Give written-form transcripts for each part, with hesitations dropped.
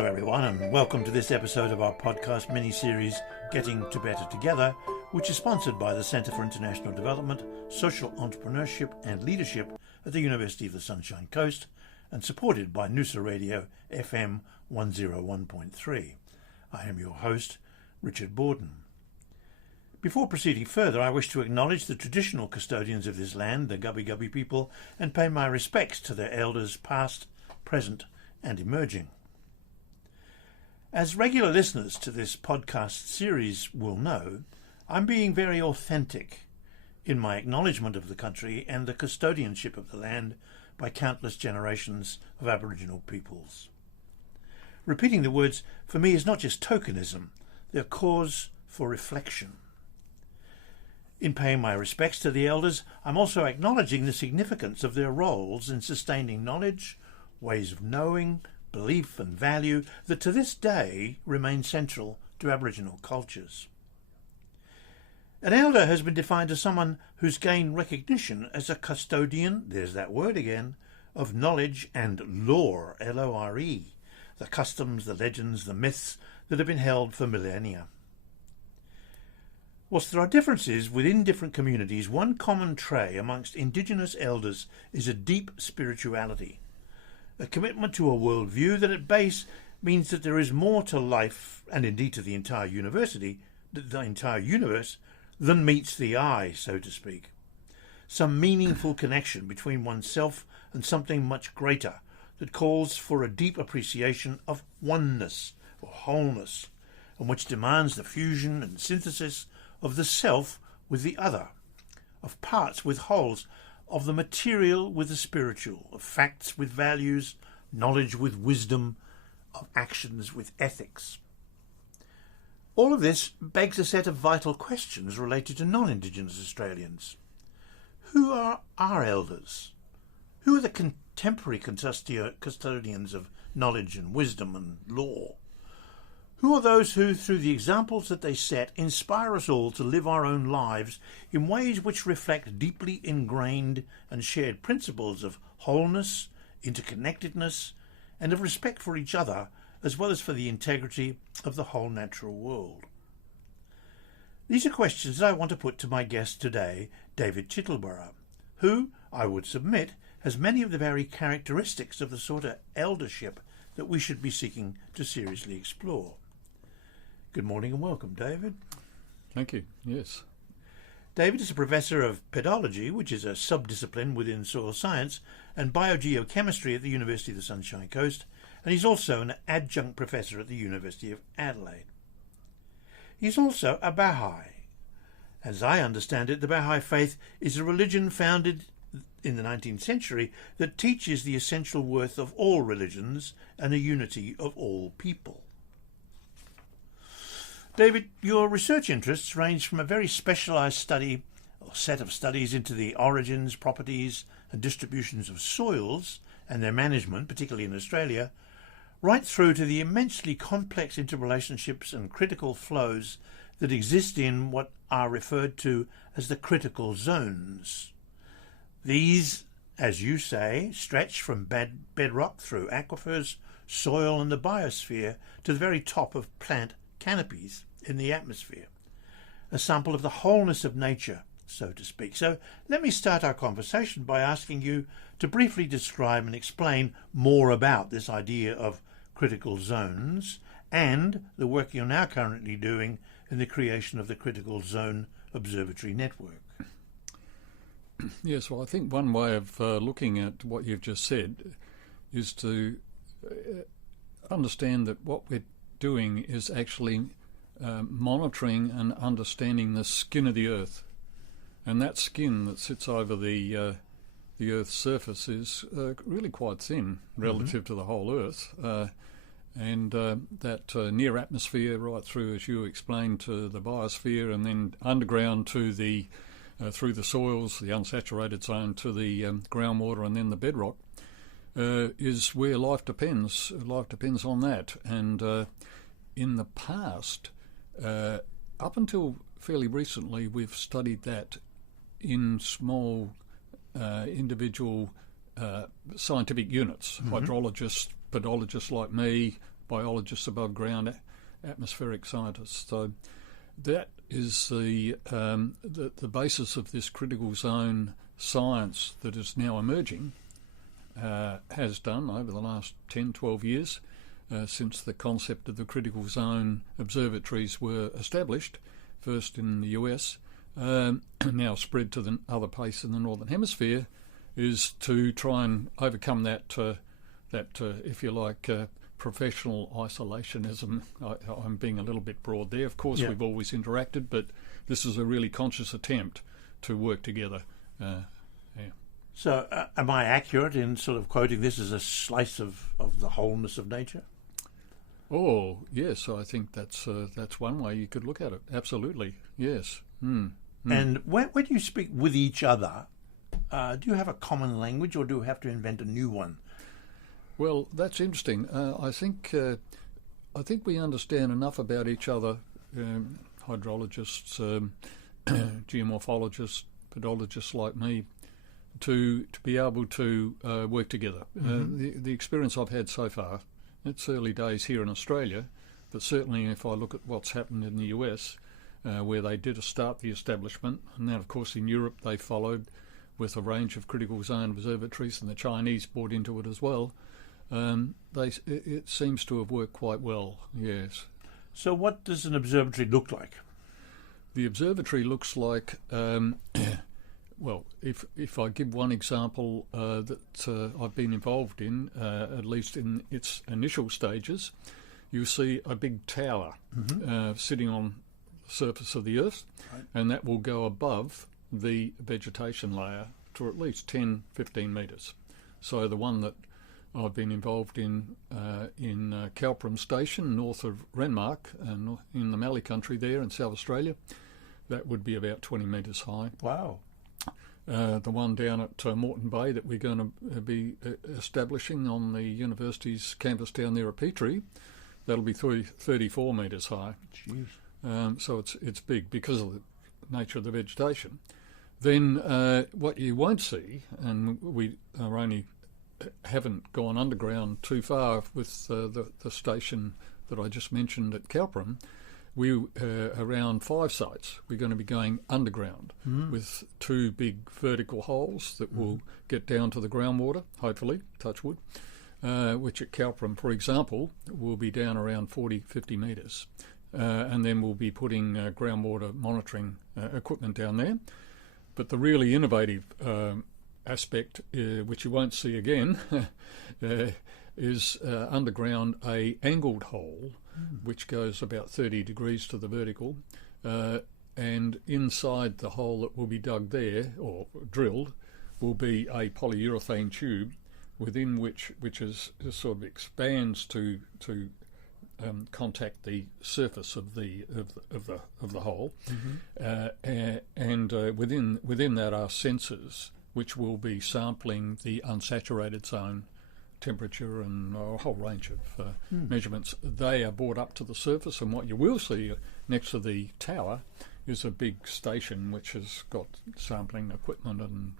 Hello everyone and welcome to this episode of our podcast mini-series Getting to Better Together, which is sponsored by the Centre for International Development, Social Entrepreneurship and Leadership at the University of the Sunshine Coast and supported by Noosa Radio FM 101.3. I am your host, Richard Borden. Before proceeding further, I wish to acknowledge the traditional custodians of this land, the Gubbi Gubbi people, and pay my respects to their elders past, present and emerging. As regular listeners to this podcast series will know, I'm being very authentic in my acknowledgement of the country and the custodianship of the land by countless generations of Aboriginal peoples. Repeating the words for me is not just tokenism, they're cause for reflection. In paying my respects to the elders, I'm also acknowledging the significance of their roles in sustaining knowledge, ways of knowing, belief and value that to this day remain central to Aboriginal cultures. An elder has been defined as someone who's gained recognition as a custodian, there's that word again, of knowledge and lore, L-O-R-E, the customs, the legends, the myths that have been held for millennia. Whilst there are differences within different communities, one common trait amongst indigenous elders is a deep spirituality, a commitment to a worldview that at base means that there is more to life, and indeed to the entire universe, than meets the eye, so to speak. Some meaningful connection between oneself and something much greater that calls for a deep appreciation of oneness or wholeness, and which demands the fusion and synthesis of the self with the other, of parts with wholes, of the material with the spiritual, of facts with values, knowledge with wisdom, of actions with ethics. All of this begs a set of vital questions related to non-Indigenous Australians. Who are our elders? Who are the contemporary custodians of knowledge and wisdom and law? Who are those who, through the examples that they set, inspire us all to live our own lives in ways which reflect deeply ingrained and shared principles of wholeness, interconnectedness, and of respect for each other, as well as for the integrity of the whole natural world? These are questions that I want to put to my guest today, David Chittleborough, who, I would submit, has many of the very characteristics of the sort of eldership that we should be seeking to seriously explore. Good morning and welcome, David. Thank you. Yes. David is a professor of pedology, which is a sub-discipline within soil science, and biogeochemistry at the University of the Sunshine Coast, and he's also an adjunct professor at the University of Adelaide. He's also a Baha'i. As I understand it, the Baha'i faith is a religion founded in the 19th century that teaches the essential worth of all religions and a unity of all people. David, your research interests range from a very specialised study or set of studies into the origins, properties and distributions of soils and their management, particularly in Australia, right through to the immensely complex interrelationships and critical flows that exist in what are referred to as the critical zones. These, as you say, stretch from bedrock through aquifers, soil and the biosphere to the very top of plant canopies in the atmosphere, a sample of the wholeness of nature, so to speak. So let me start our conversation by asking you to briefly describe and explain more about this idea of critical zones and the work you're now currently doing in the creation of the Critical Zone Observatory Network. Yes, well, I think one way of looking at what you've just said is to understand that what we're doing is actually monitoring and understanding the skin of the earth, and that skin that sits over the earth's surface is really quite thin relative to the whole earth, and that near atmosphere right through, as you explained, to the biosphere, and then underground to the through the soils, the unsaturated zone, to the groundwater, and then the bedrock, is where life depends. Life depends on that. And in the past, up until fairly recently, we've studied that in small individual scientific units, hydrologists, pedologists like me, biologists, above ground atmospheric scientists. So that is the basis of this critical zone science that is now emerging, has done over the last 10, 12 years, since the concept of the critical zone observatories were established, first in the US, now spread to the other place in the Northern Hemisphere, is to try and overcome that, if you like, professional isolationism. I'm being a little bit broad there. Of course, we've always interacted, but this is a really conscious attempt to work together. So am I accurate in sort of quoting this as a slice of the wholeness of nature? Oh, yes, I think that's one way you could look at it. Absolutely, yes. And when you speak with each other, do you have a common language, or do you have to invent a new one? Well, that's interesting. I think we understand enough about each other, hydrologists, geomorphologists, pedologists like me, to be able to work together. The experience I've had so far, it's early days here in Australia, but certainly if I look at what's happened in the US, where they did start the establishment, and then of course in Europe they followed with a range of critical zone observatories, and the Chinese bought into it as well. It seems to have worked quite well, yes. So what does an observatory look like? The observatory looks like, well, if I give one example that I've been involved in, at least in its initial stages, you see a big tower sitting on the surface of the Earth, and that will go above the vegetation layer to at least 10, 15 metres. So the one that I've been involved in Calpram Station, north of Renmark, and in the Mallee country there in South Australia, that would be about 20 metres high. Wow. The one down at Moreton Bay that we're going to be establishing on the university's campus down there at Petrie, that'll be 34 metres high. Jeez. So it's big because of the nature of the vegetation. Then what you won't see, and we are only haven't gone underground too far with the station that I just mentioned at Calpram, we around 5 sites we're going to be going underground with 2 big vertical holes that will get down to the groundwater, hopefully, touch wood, which at Calpram, for example, will be down around 40-50 metres. And then we'll be putting groundwater monitoring equipment down there. But the really innovative aspect, which you won't see again, is underground a angled hole, which goes about 30 degrees to the vertical, and inside the hole that will be dug there, or drilled, will be a polyurethane tube within which is sort of expands to contact the surface of the hole, and within that are sensors which will be sampling the unsaturated zone temperature and a whole range of measurements. They are brought up to the surface, and what you will see next to the tower is a big station which has got sampling equipment, and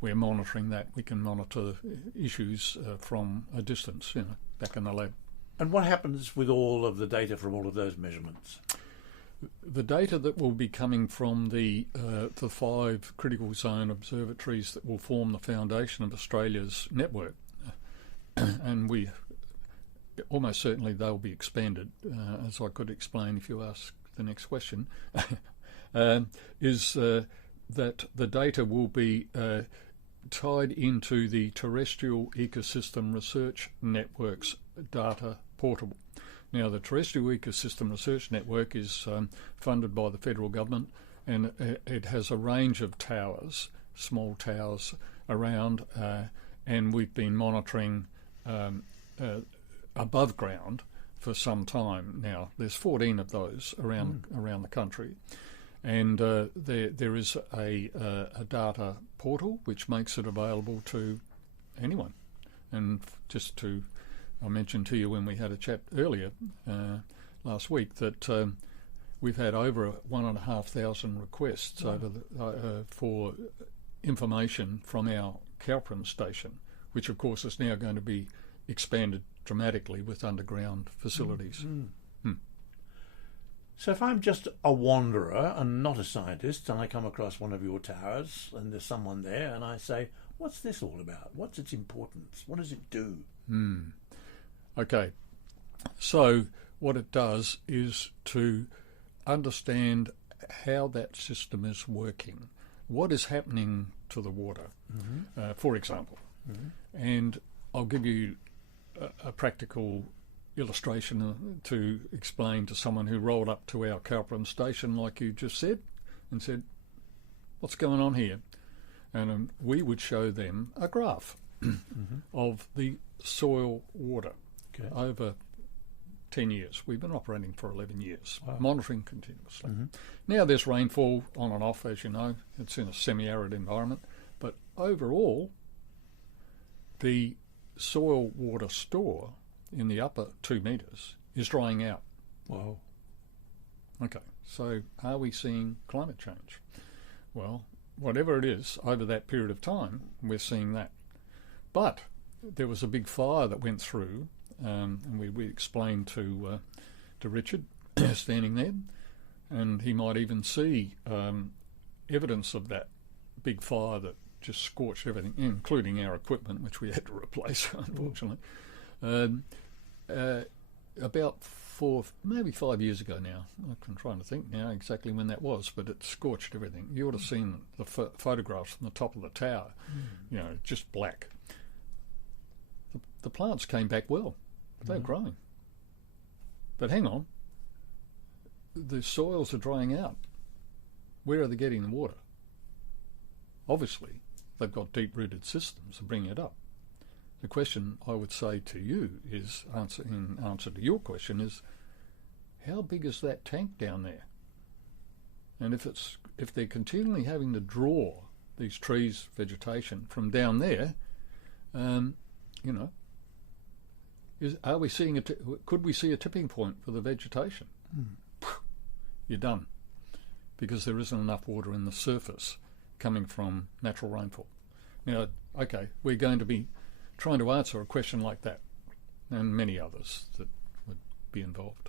we're monitoring that. We can monitor issues from a distance, back in the lab. And what happens with all of the data from all of those measurements? The data that will be coming from the 5 critical zone observatories that will form the foundation of Australia's network, and we almost certainly they'll be expanded, as I could explain if you ask the next question, is that the data will be tied into the Terrestrial Ecosystem Research Network's data portal. Now, the Terrestrial Ecosystem Research Network is funded by the federal government, and it has a range of towers, small towers around, and we've been monitoring above ground for some time now. There's 14 of those around the country, and there is a data portal which makes it available to anyone. And just to I mentioned to you when we had a chat earlier last week that we've had over 1,500 requests for information from our Calpram station, which of course is now going to be expanded dramatically with underground facilities. So if I'm just a wanderer and not a scientist, and I come across one of your towers and there's someone there, and I say, what's this all about? What's its importance? What does it do? Okay, so what it does is to understand how that system is working, what is happening to the water, for example. And I'll give you a practical illustration to explain to someone who rolled up to our Cowpram station, like you just said, and said, what's going on here? And we would show them a graph of the soil water over 10 years. We've been operating for 11 years, monitoring continuously. Now there's rainfall on and off, as you know. It's in a semi-arid environment. But overall, the soil water store in the upper 2 metres is drying out. Wow. Okay, so are we seeing climate change? Well, whatever it is, over that period of time, we're seeing that. But there was a big fire that went through, and we explained to Richard, standing there, and he might even see evidence of that big fire that just scorched everything, including our equipment, which we had to replace, unfortunately. About maybe 5 years ago now. I'm trying to think now exactly when that was, but it scorched everything. You would have seen the photographs from the top of the tower, just black. The plants came back well. They're growing. But hang on. The soils are drying out. Where are they getting the water? Obviously, they've got deep-rooted systems to bring it up. The question I would say to you is, in answer to your question, is how big is that tank down there? And if they're continually having to draw these trees, vegetation from down there, are we seeing could we see a tipping point for the vegetation? You're done, because there isn't enough water in the surface coming from natural rainfall. Now, okay, we're going to be trying to answer a question like that, and many others that would be involved.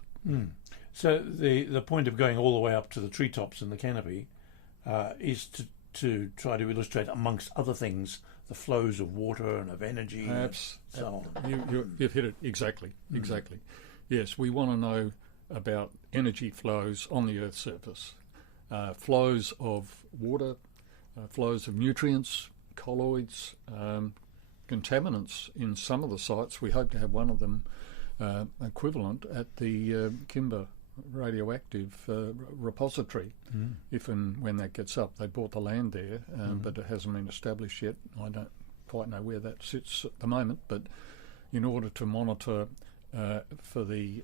So the point of going all the way up to the treetops and the canopy is to try to illustrate, amongst other things, the flows of water and of energy and so on. You've hit it exactly. Yes, we want to know about energy flows on the Earth's surface, flows of water, flows of nutrients, colloids, contaminants in some of the sites. We hope to have one of them equivalent at the Kimber radioactive repository, if and when that gets up. They bought the land there, but it hasn't been established yet. I don't quite know where that sits at the moment, but in order to monitor for the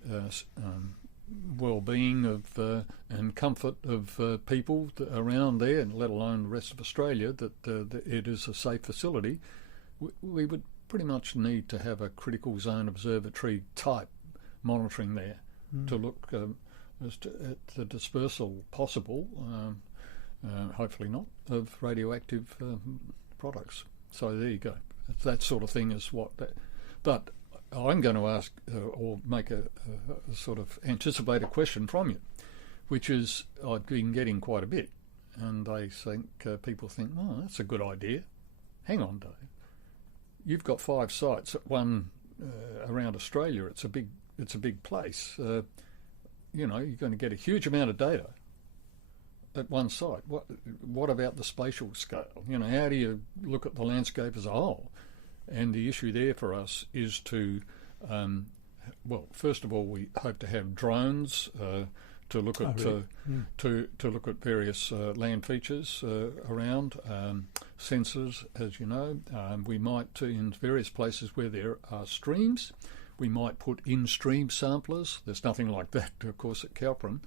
well-being of and comfort of people around there, and let alone the rest of Australia, that it is a safe facility, we would pretty much need to have a critical zone observatory type monitoring there to look at the dispersal possible, hopefully not, of radioactive products. So there you go. That sort of thing is what that. But I'm going to ask or make a sort of anticipate a question from you, which is, I've been getting quite a bit, and they think people think, oh, that's a good idea. Hang on, Dave. You've got 5 sites at one around Australia. It's a big place. You're going to get a huge amount of data at one site. What about the spatial scale? How do you look at the landscape as a whole? And the issue there for us is to, first of all, we hope to have drones to look at to look at various land features around, sensors, as you know. We might, in various places where there are streams, we might put in-stream samplers. There's nothing like that, of course, at Cowpram.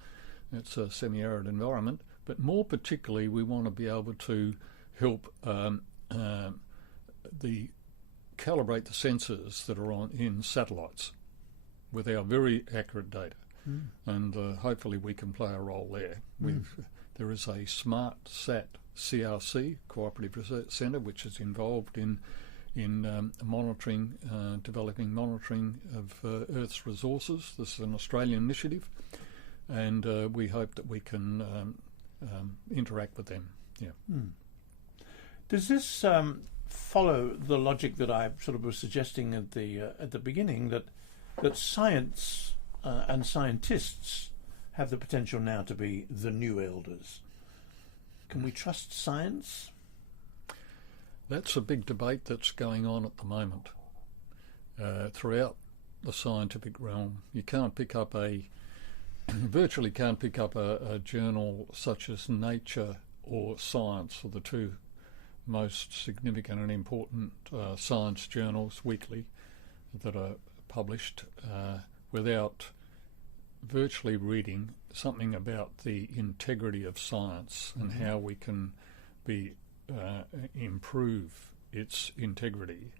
It's a semi-arid environment. But more particularly, we want to be able to help calibrate the sensors that are in satellites with our very accurate data. And hopefully we can play a role there. There is a Smart Sat CRC, Cooperative Research Centre, which is involved in monitoring, developing monitoring of Earth's resources. This is an Australian initiative, and we hope that we can interact with them. Yeah. Does this follow the logic that I sort of was suggesting at the beginning, that science and scientists have the potential now to be the new elders? Can we trust science? That's a big debate that's going on at the moment throughout the scientific realm. You virtually can't pick up a journal such as Nature or Science, or the two most significant and important science journals weekly that are published, without virtually reading something about the integrity of science and how we can improve its integrity.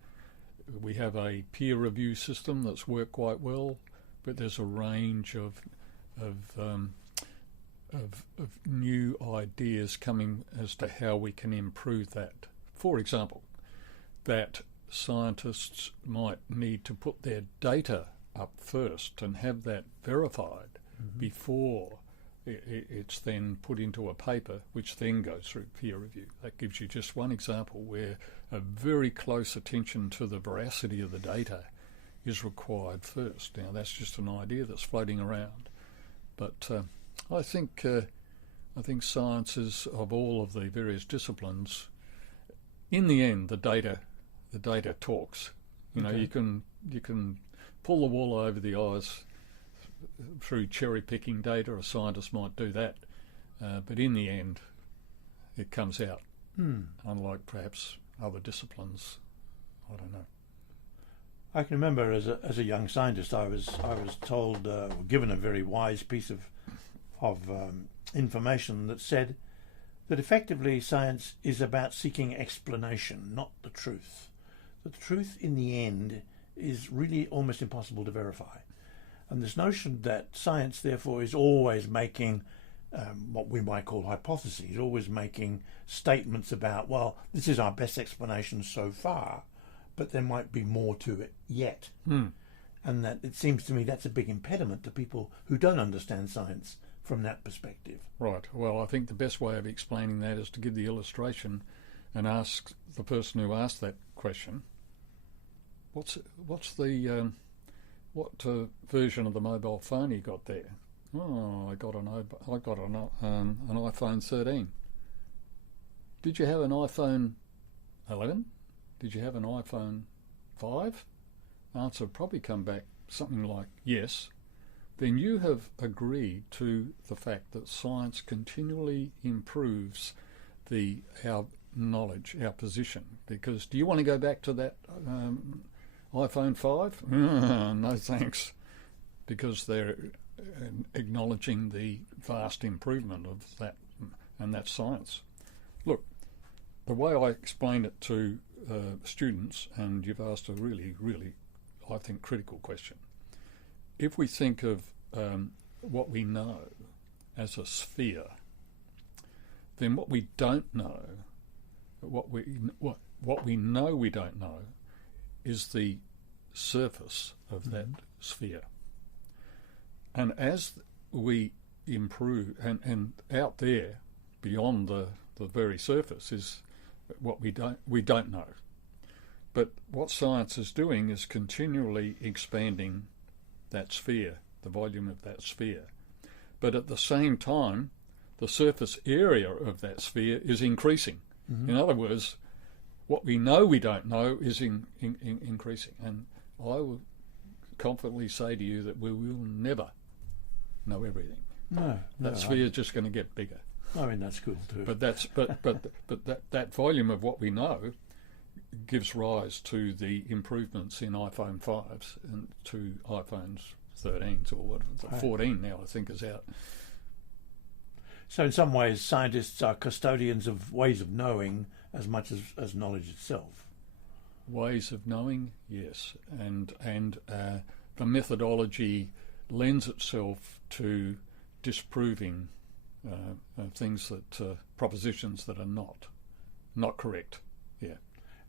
We have a peer review system that's worked quite well, but there's a range of new ideas coming as to how we can improve that. For example, that scientists might need to put their data up first and have that verified before it's then put into a paper, which then goes through peer review. That gives you just one example where a very close attention to the veracity of the data is required first. Now, that's just an idea that's floating around, but I think sciences of all of the various disciplines, in the end, the data talks. You know, you can pull the wool over the eyes through cherry picking data. A scientist might do that, but in the end, it comes out. Unlike perhaps other disciplines, I don't know. I can remember as a young scientist, I was told, given a very wise piece of information that said that effectively science is about seeking explanation, not the truth. That the truth in the end is really almost impossible to verify. And this notion that science therefore is always making what we might call hypotheses, always making statements about, well, this is our best explanation so far, but there might be more to it yet. And that it seems to me that's a big impediment to people who don't understand science from that perspective. Right. Well, I think the best way of explaining that is to give the illustration and ask the person who asked that question, what's the what version of the mobile phone you got there? Oh, I got an iPhone 13. Did you have an iPhone 11? Did you have an iPhone 5? Answer would probably come back something like yes. Then you have agreed to the fact that science continually improves our knowledge, our position. Because do you want to go back to that iPhone 5? No thanks. Because they're acknowledging the vast improvement of that, and that's science. Look, the way I explain it to students, and you've asked a really, really, I think, critical question. If we think of what we know as a sphere, then what we don't know, what we know we don't know, is the surface of that sphere. And as we improve, and out there, beyond the very surface, is what we don't know. But what science is doing is continually expanding that sphere, the volume of that sphere. But at the same time, the surface area of that sphere is increasing. In other words, what we know we don't know is increasing. And I would confidently say to you that we will never know everything. No, that sphere is just going to get bigger. I mean, that's good too. But that volume of what we know gives rise to the improvements in iPhone 5s and to iPhones 13s, or what, 14 now I think is out. So in some ways, scientists are custodians of ways of knowing as much as knowledge itself. Ways of knowing, yes, and the methodology lends itself to disproving things that propositions that are not correct. Yeah.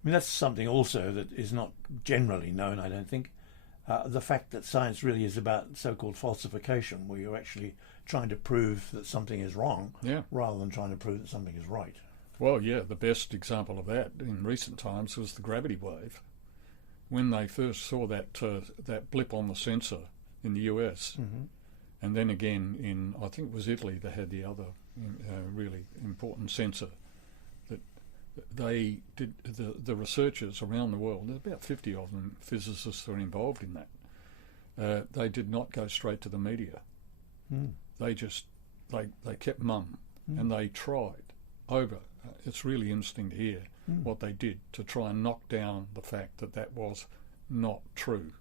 mean, that's something also that is not generally known, I don't think. The fact that science really is about so-called falsification, where you're actually trying to prove that something is wrong, rather than trying to prove that something is right. Well, yeah, the best example of that in recent times was the gravity wave. When they first saw that blip on the sensor in the US, and then again in, I think it was Italy, they had the other really important sensor. They did, the researchers around the world, there's about 50 of them, physicists who are involved in that. They did not go straight to the media. They just, they kept mum, and they tried over. It's really interesting to hear what they did to try and knock down the fact that that was not true.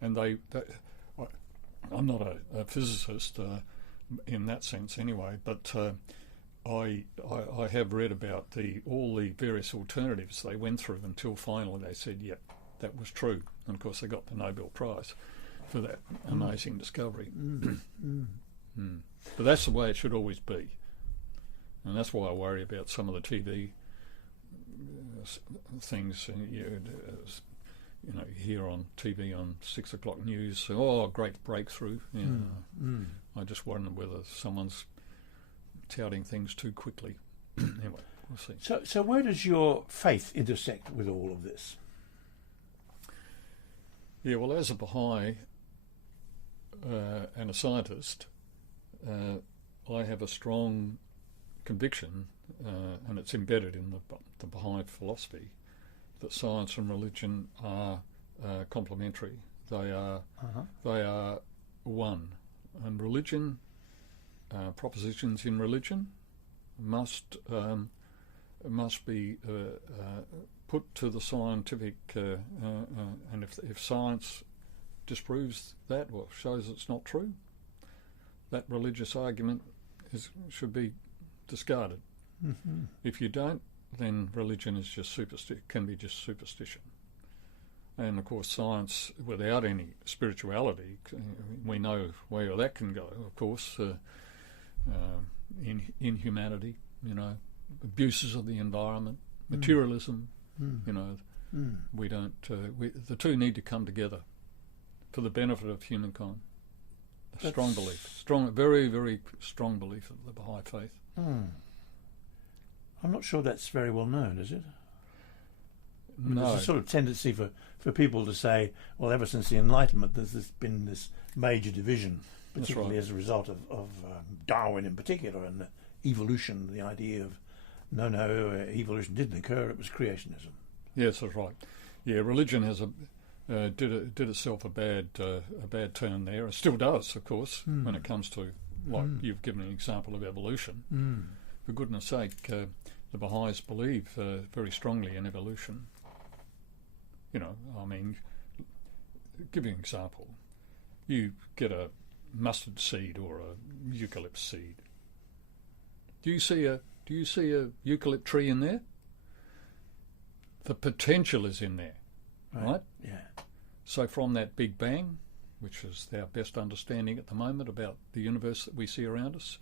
And I'm not a physicist in that sense anyway, but I have read about all the various alternatives they went through until finally they said, yep, that was true. And of course they got the Nobel Prize for that amazing discovery. But that's the way it should always be. And that's why I worry about some of the TV things. You know, here on TV on 6 o'clock news, oh, great breakthrough. I just wonder whether someone's touting things too quickly. Anyway, we'll see. So where does your faith intersect with all of this? Yeah, well, as a Baha'i and a scientist, I have a strong conviction, and it's embedded in the Baha'i philosophy, that science and religion are complementary. They are one, and religion, propositions in religion, must be put to the scientific, and if science disproves that or shows it's not true, that religious argument should be discarded. If you don't, then religion is just can be just superstition. And of course science without any spirituality, we know where that can go, of course, in humanity, you know, abuses of the environment, materialism, you know, we don't, the two need to come together for the benefit of humankind. Strong belief, very, very strong belief of the Baha'i faith. I'm not sure that's very well known, is it? No. There's a sort of tendency for people to say, well, ever since the Enlightenment, there's been this major division, particularly as a result of Darwin in particular, and evolution, the idea of, no, evolution didn't occur, it was creationism. Yes, that's right. Yeah, religion has did itself a bad turn there. It still does, of course, when it comes to, like you've given an example of evolution. For goodness sake, the Baha'is believe very strongly in evolution. You know, I mean, give you an example. You get a mustard seed or a eucalypt seed. Do you see a eucalypt tree in there? The potential is in there, right? Yeah. So from that Big Bang, which is our best understanding at the moment about the universe that we see around us,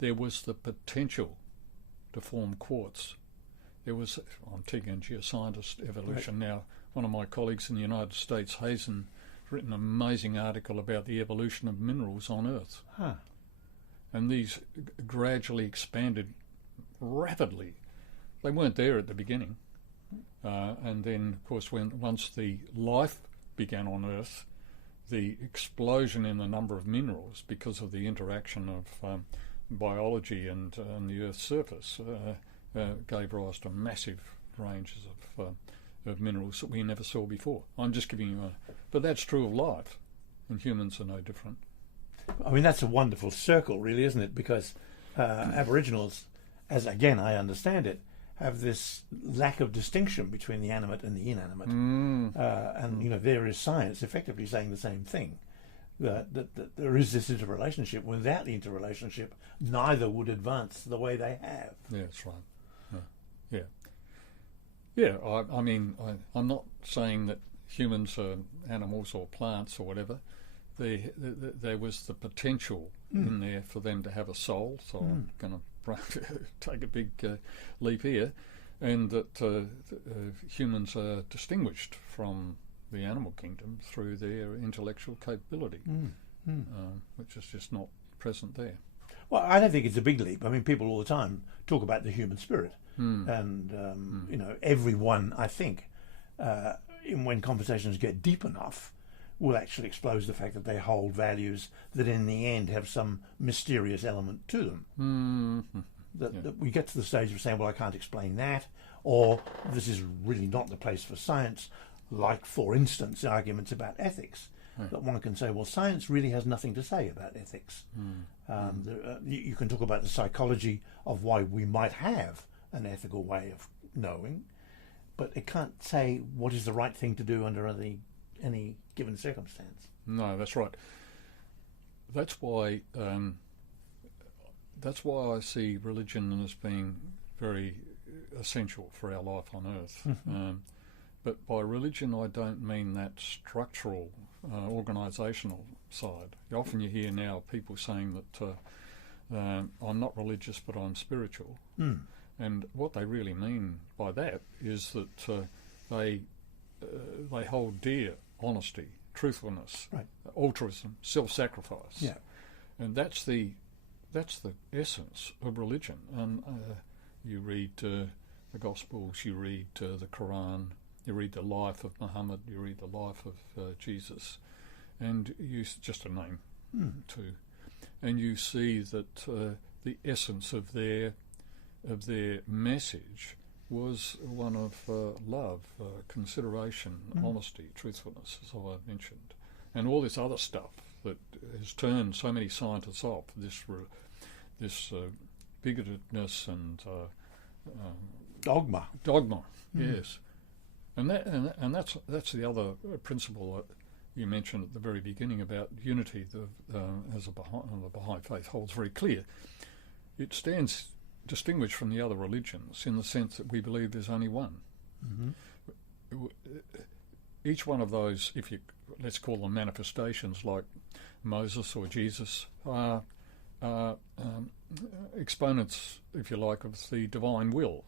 there was the potential to form quartz. There was, I'm taking a geoscientist evolution now, one of my colleagues in the United States, Hazen, written an amazing article about the evolution of minerals on Earth. And these gradually expanded rapidly. They weren't there at the beginning. And then, of course, once the life began on Earth, the explosion in the number of minerals, because of the interaction of biology and the Earth's surface, gave rise to massive ranges of minerals that we never saw before. I'm just giving you but that's true of life, and humans are no different. I mean, that's a wonderful circle, really, isn't it? Because Aboriginals, as again I understand it, have this lack of distinction between the animate and the inanimate, and you know, there is science effectively saying the same thing. That there is this interrelationship. Without the interrelationship, neither would advance the way they have. Yeah, that's right. Yeah. I mean, I'm not saying that humans are animals or plants or whatever. There was the potential in there for them to have a soul. So I'm going to take a big leap here. and that humans are distinguished from the animal kingdom through their intellectual capability, which is just not present there. Well, I don't think it's a big leap. I mean, people all the time talk about the human spirit, and you know, everyone, I think, when conversations get deep enough, will actually expose the fact that they hold values that in the end have some mysterious element to them. That we get to the stage of saying, well, I can't explain that, or this is really not the place for science, like, for instance, arguments about ethics. That one can say, well, science really has nothing to say about ethics. You can talk about the psychology of why we might have an ethical way of knowing, but it can't say what is the right thing to do under any given circumstance. No, that's right. That's why I see religion as being very essential for our life on earth. But by religion, I don't mean that structural, organisational side. Often you hear now people saying that I'm not religious, but I'm spiritual. And what they really mean by that is that they hold dear honesty, truthfulness, altruism, self-sacrifice. Yeah. And that's the essence of religion. And you read the Gospels, you read the Quran, you read the life of Muhammad, you read the life of Jesus, and you just to name two, and you see that the essence of their message was one of love, consideration, honesty, truthfulness, as I mentioned, and all this other stuff that has turned so many scientists off. This bigotedness and Dogma. Yes. And that's the other principle that you mentioned at the very beginning about unity. The Baha'i faith holds very clear. It stands distinguished from the other religions in the sense that we believe there's only one. Each one of those, let's call them manifestations, like Moses or Jesus, are exponents, if you like, of the divine will.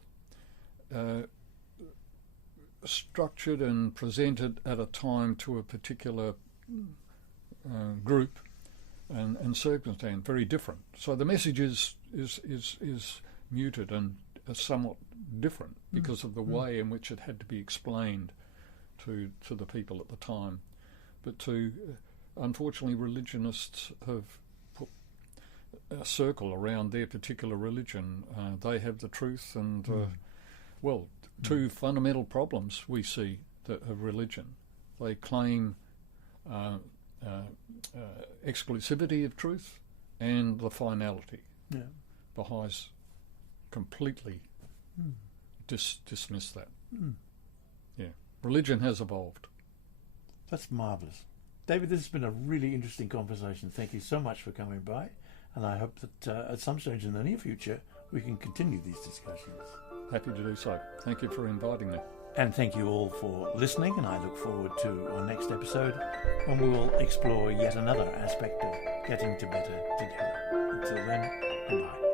Structured and presented at a time to a particular group and circumstance, very different. So the message is muted and somewhat different because of the way in which it had to be explained to the people at the time. But unfortunately, religionists have put a circle around their particular religion. They have the truth and two fundamental problems we see of religion. They claim exclusivity of truth and the finality. Baha'is completely dismiss that. Religion has evolved. That's marvellous. David, this has been a really interesting conversation. Thank you so much for coming by, and I hope that at some stage in the near future we can continue these discussions. Happy to do so. Thank you for inviting me. And thank you all for listening, and I look forward to our next episode when we will explore yet another aspect of getting to better together. Until then, goodbye.